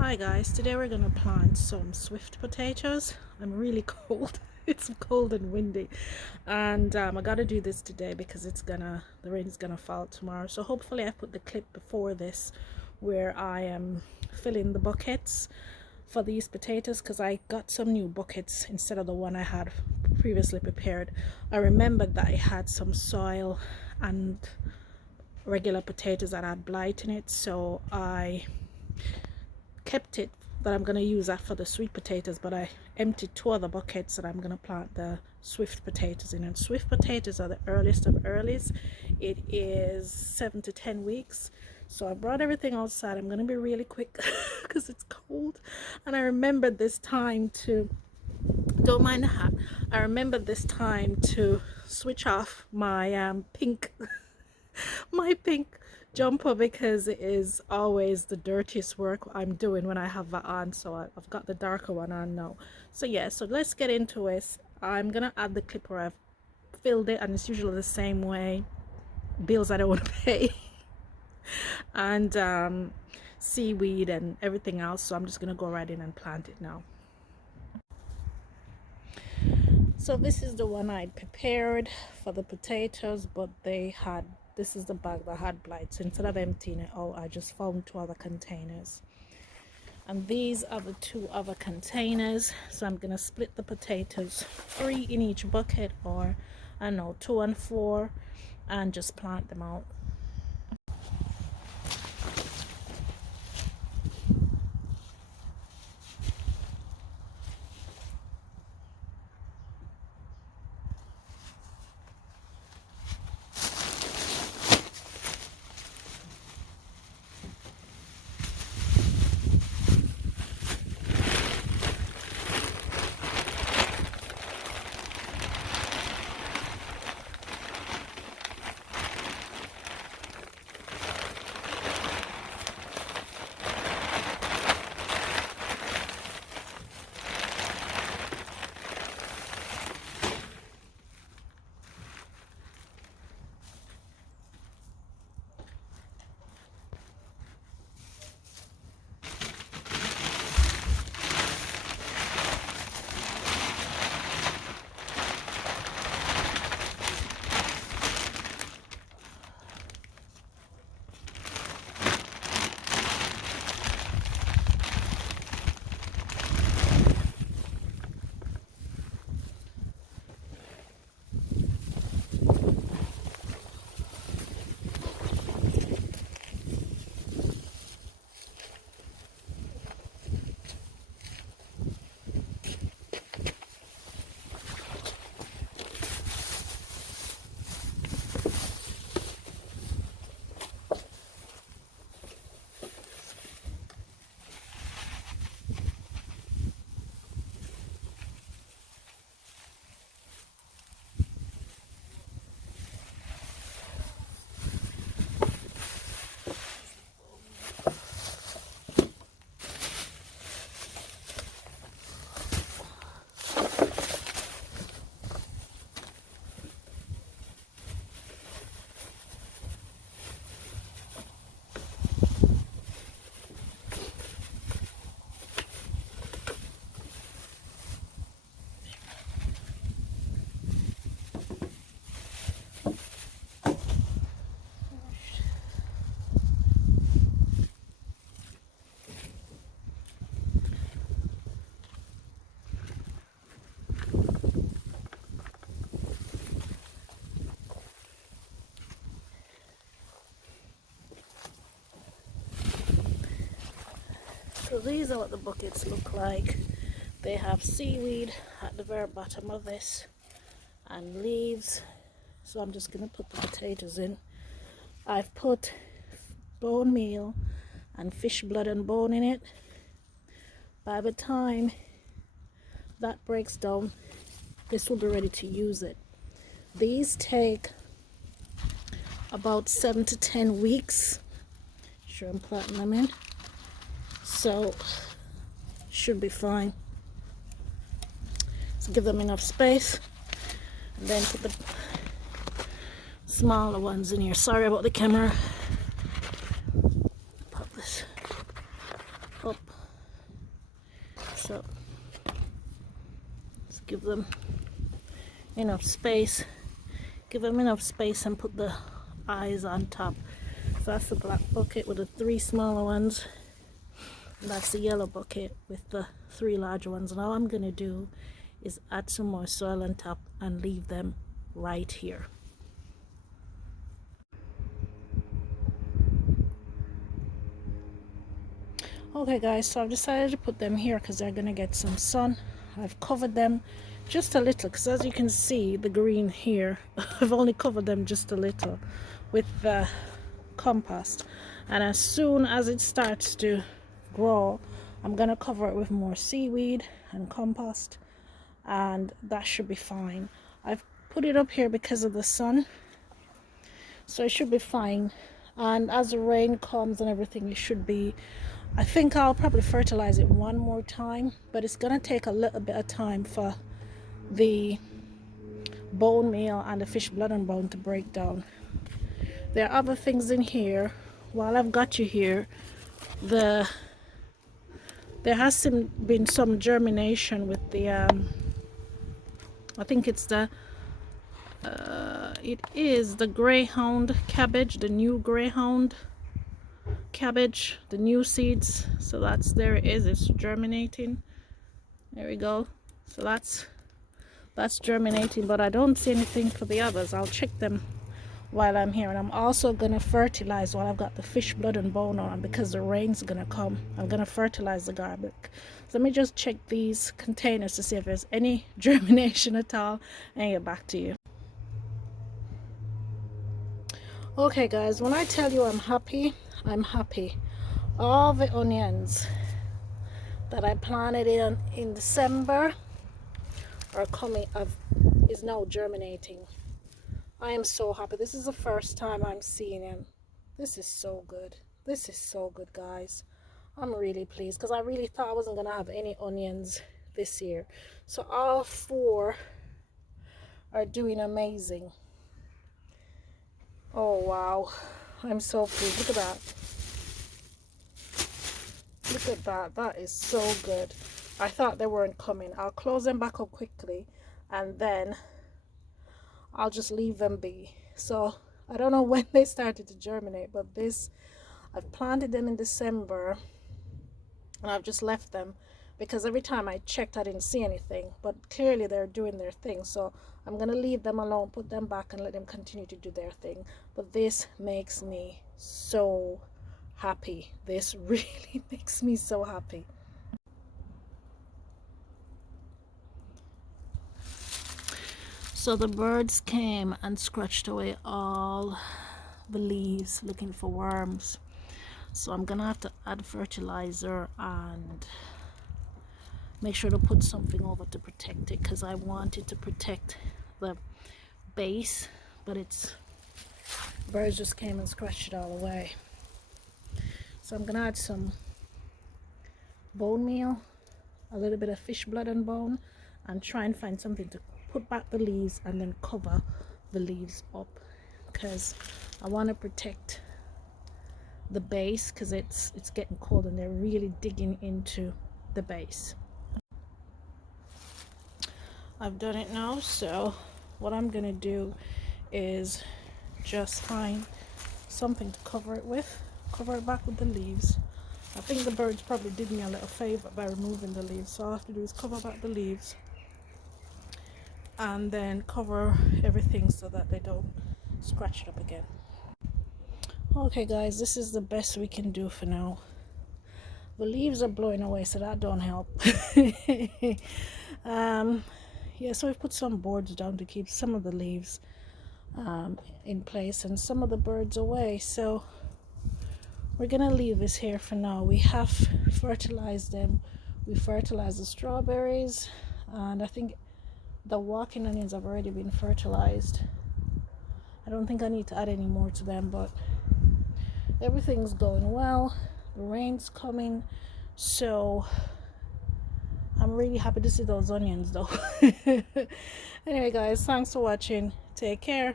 Hi guys, today we're gonna plant some swift potatoes. I'm really cold. It's cold and windy, and I gotta do this today because the rain is gonna fall tomorrow. So hopefully I put the clip before this where I am filling the buckets for these potatoes, because I got some new buckets instead of the one I had previously prepared. I remembered that I had some soil and regular potatoes that had blight in it, so I kept it that I'm going to use that for the sweet potatoes, but I emptied two other buckets that I'm going to plant the swift potatoes in. And swift potatoes are the earliest of earlies. It is 7 to 10 weeks. So I brought everything outside. I'm going to be really quick because it's cold. And I remembered this time to, don't mind the hat, I remembered this time to switch off my pink my pink jumper, because it is always the dirtiest work I'm doing when I have that on. So I've got the darker one on now. So yeah, so let's get into it. I'm gonna add the clip where I've filled it, and it's usually the same way. Bills I don't want to pay and seaweed and everything else. So I'm just gonna go right in and plant it now. So this is the one I'd prepared for the potatoes, but this is the bag that had blight. So instead of emptying it out, I just found two other containers. And these are the two other containers. So I'm going to split the potatoes 3 in each bucket, or I don't know, 2 and 4, and just plant them out. So these are what the buckets look like. They have seaweed at the very bottom of this and leaves. So I'm just going to put the potatoes in. I've put bone meal and fish blood and bone in it. By the time that breaks down, this will be ready to use it. These take about 7 to 10 weeks. Sure, I'm planting them in. So should be fine. So give them enough space, and then put the smaller ones in here. Sorry about the camera. Pop this up So let's give them enough space. Give them enough space and put the eyes on top. So that's the black bucket with the 3 smaller ones. And that's the yellow bucket with the 3 larger ones. And all I'm going to do is add some more soil on top and leave them right here. Okay guys, so I've decided to put them here because they're going to get some sun. I've covered them just a little because as you can see the green here, I've only covered them just a little with the compost, and as soon as it starts to grow I'm going to cover it with more seaweed and compost, and that should be fine. I've put it up here because of the sun, so it should be fine, and as the rain comes and everything, it should be, I think I'll probably fertilize it one more time, but it's going to take a little bit of time for the bone meal and the fish blood and bone to break down. There are other things in here. While I've got you here, there has been some germination with the I think it's the it is the greyhound cabbage, the new greyhound cabbage, the new seeds. So there it is, it's germinating. There we go. So that's germinating, but I don't see anything for the others. I'll check them while I'm here, and I'm also gonna fertilize while I've got the fish blood and bone on, because the rain's gonna come. I'm gonna fertilize the garlic. So let me just check these containers to see if there's any germination at all and get back to you. Okay guys, when I tell you I'm happy, I'm happy. All the onions that I planted in December are is now germinating. I am so happy. This is the first time I'm seeing them. This is so good. This is so good, guys. I'm really pleased because I really thought I wasn't gonna have any onions this year. So all 4 are doing amazing. Oh wow, I'm so pleased. Look at that. Look at that. That is so good. I thought they weren't coming. I'll close them back up quickly and then I'll just leave them be. So I don't know when they started to germinate, but I've planted them in December and I've just left them because every time I checked I didn't see anything, but clearly they're doing their thing. So I'm gonna leave them alone, put them back and let them continue to do their thing. But this makes me so happy. This really makes me so happy. So the birds came and scratched away all the leaves looking for worms. So I'm gonna have to add fertilizer and make sure to put something over to protect it, because I wanted to protect the base, but birds just came and scratched it all away. So I'm gonna add some bone meal, a little bit of fish blood and bone, and try and find something to put back the leaves and then cover the leaves up, because I want to protect the base because it's getting cold and they're really digging into the base. I've done it now, so what I'm gonna do is just find something to cover it with, cover it back with the leaves. I think the birds probably did me a little favor by removing the leaves, so all I have to do is cover back the leaves and then cover everything so that they don't scratch it up again. Okay guys, this is the best we can do for now. The leaves are blowing away, so that don't help. Yeah, so we've put some boards down to keep some of the leaves in place and some of the birds away. So we're gonna leave this here for now. We have fertilized them. We fertilized the strawberries, and I think the walking onions have already been fertilized. I don't think I need to add any more to them, but everything's going well. The rain's coming, so I'm really happy to see those onions though. Anyway guys, thanks for watching. Take care.